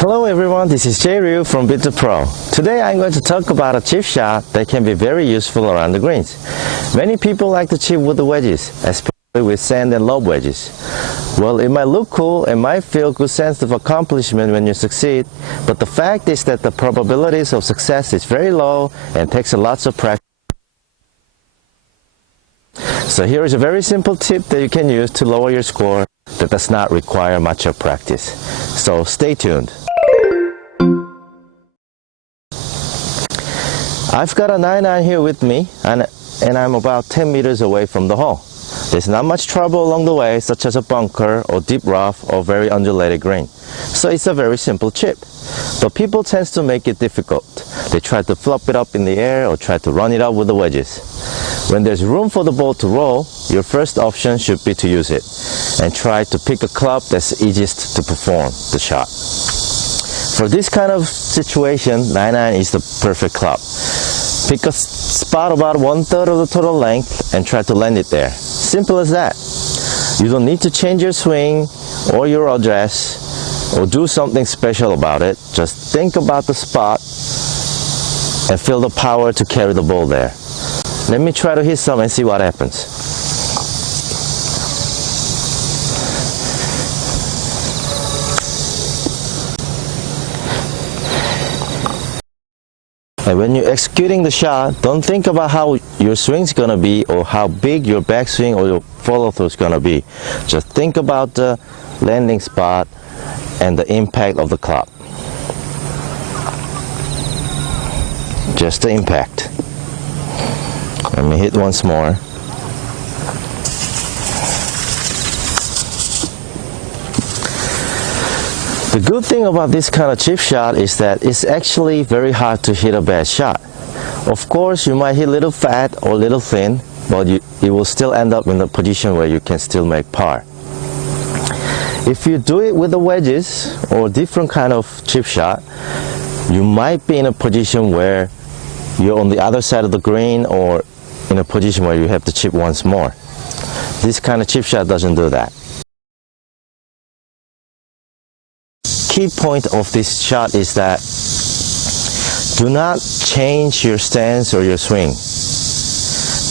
Hello everyone, this is Ryu from Pro. Today I'm going to talk about a chip shot that can be very useful around the greens. Many people like to chip with the wedges, especially with sand and lob wedges. Well, it might look cool and might feel good sense of accomplishment when you succeed, but the fact is that the probabilities of success is very low and takes a lot of practice. So here is a very simple tip that you can use to lower your score that does not require much of practice. So stay tuned. I've got a 9-iron here with me and I'm about 10 meters away from the hole. There's not much trouble along the way, such as a bunker or deep rough or very undulated green. So it's a very simple chip. But people tend to make it difficult. They try to flop it up in the air or try to run it up with the wedges. When there's room for the ball to roll, your first option should be to use it and try to pick a club that's easiest to perform the shot. For this kind of situation, 9-iron is the perfect club. Pick a spot about 1/3 of the total length and try to land it there. Simple as that. You don't need to change your swing or your address or do something special about it. Just think about the spot and feel the power to carry the ball there. Let me try to hit some and see what happens. And when you're executing the shot, don't think about how your swing's gonna be or how big your backswing or your follow-through is gonna be. Just think about the landing spot and the impact of the club. Just the impact. Let me hit once more. The good thing about this kind of chip shot is that it's actually very hard to hit a bad shot. Of course, you might hit a little fat or a little thin, but it will still end up in a position where you can still make par. If you do it with the wedges or different kind of chip shot, you might be in a position where you're on the other side of the green or in a position where you have to chip once more. This kind of chip shot doesn't do that. Key point of this shot is that do not change your stance or your swing.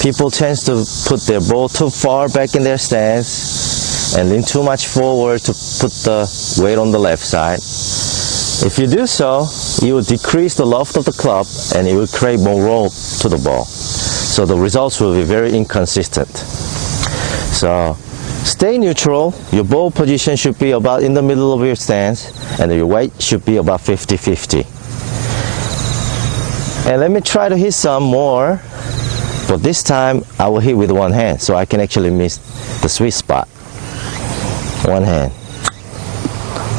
People tend to put their ball too far back in their stance and lean too much forward to put the weight on the left side. If you do so, you will decrease the loft of the club and it will create more roll to the ball. So the results will be very inconsistent. So stay neutral. Your ball position should be about in the middle of your stance and your weight should be about 50-50. And let me try to hit some more, but this time I will hit with one hand so I can actually miss the sweet spot. One hand.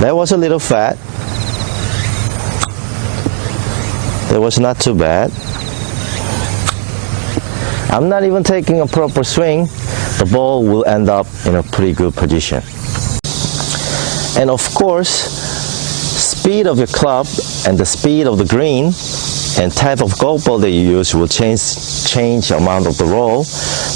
That was a little fat. That was not too bad. I'm not even taking a proper swing. The ball will end up in a pretty good position. And of course, speed of your club and the speed of the green and type of golf ball that you use will change the amount of the roll.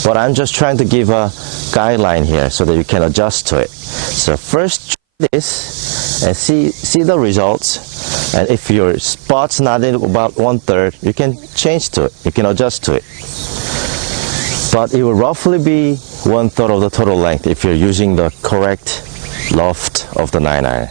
But I'm just trying to give a guideline here so that you can adjust to it. So first try this and see the results. And if your spot's not in about 1/3, you can change to it. You can adjust to it. But it will roughly be 1/3 of the total length if you're using the correct loft of the 9-iron.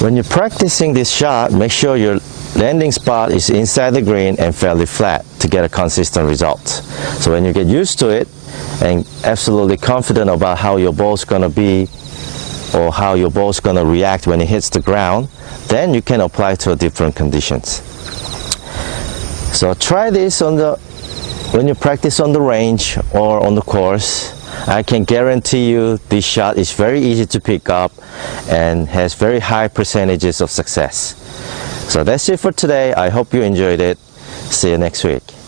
When you're practicing this shot, make sure your landing spot is inside the green and fairly flat to get a consistent result. So when you get used to it and absolutely confident about how your ball's gonna be or how your ball's gonna react when it hits the ground, then you can apply to different conditions. So try this when you practice on the range or on the course. I can guarantee you this shot is very easy to pick up and has very high percentages of success. So that's it for today. I hope you enjoyed it. See you next week.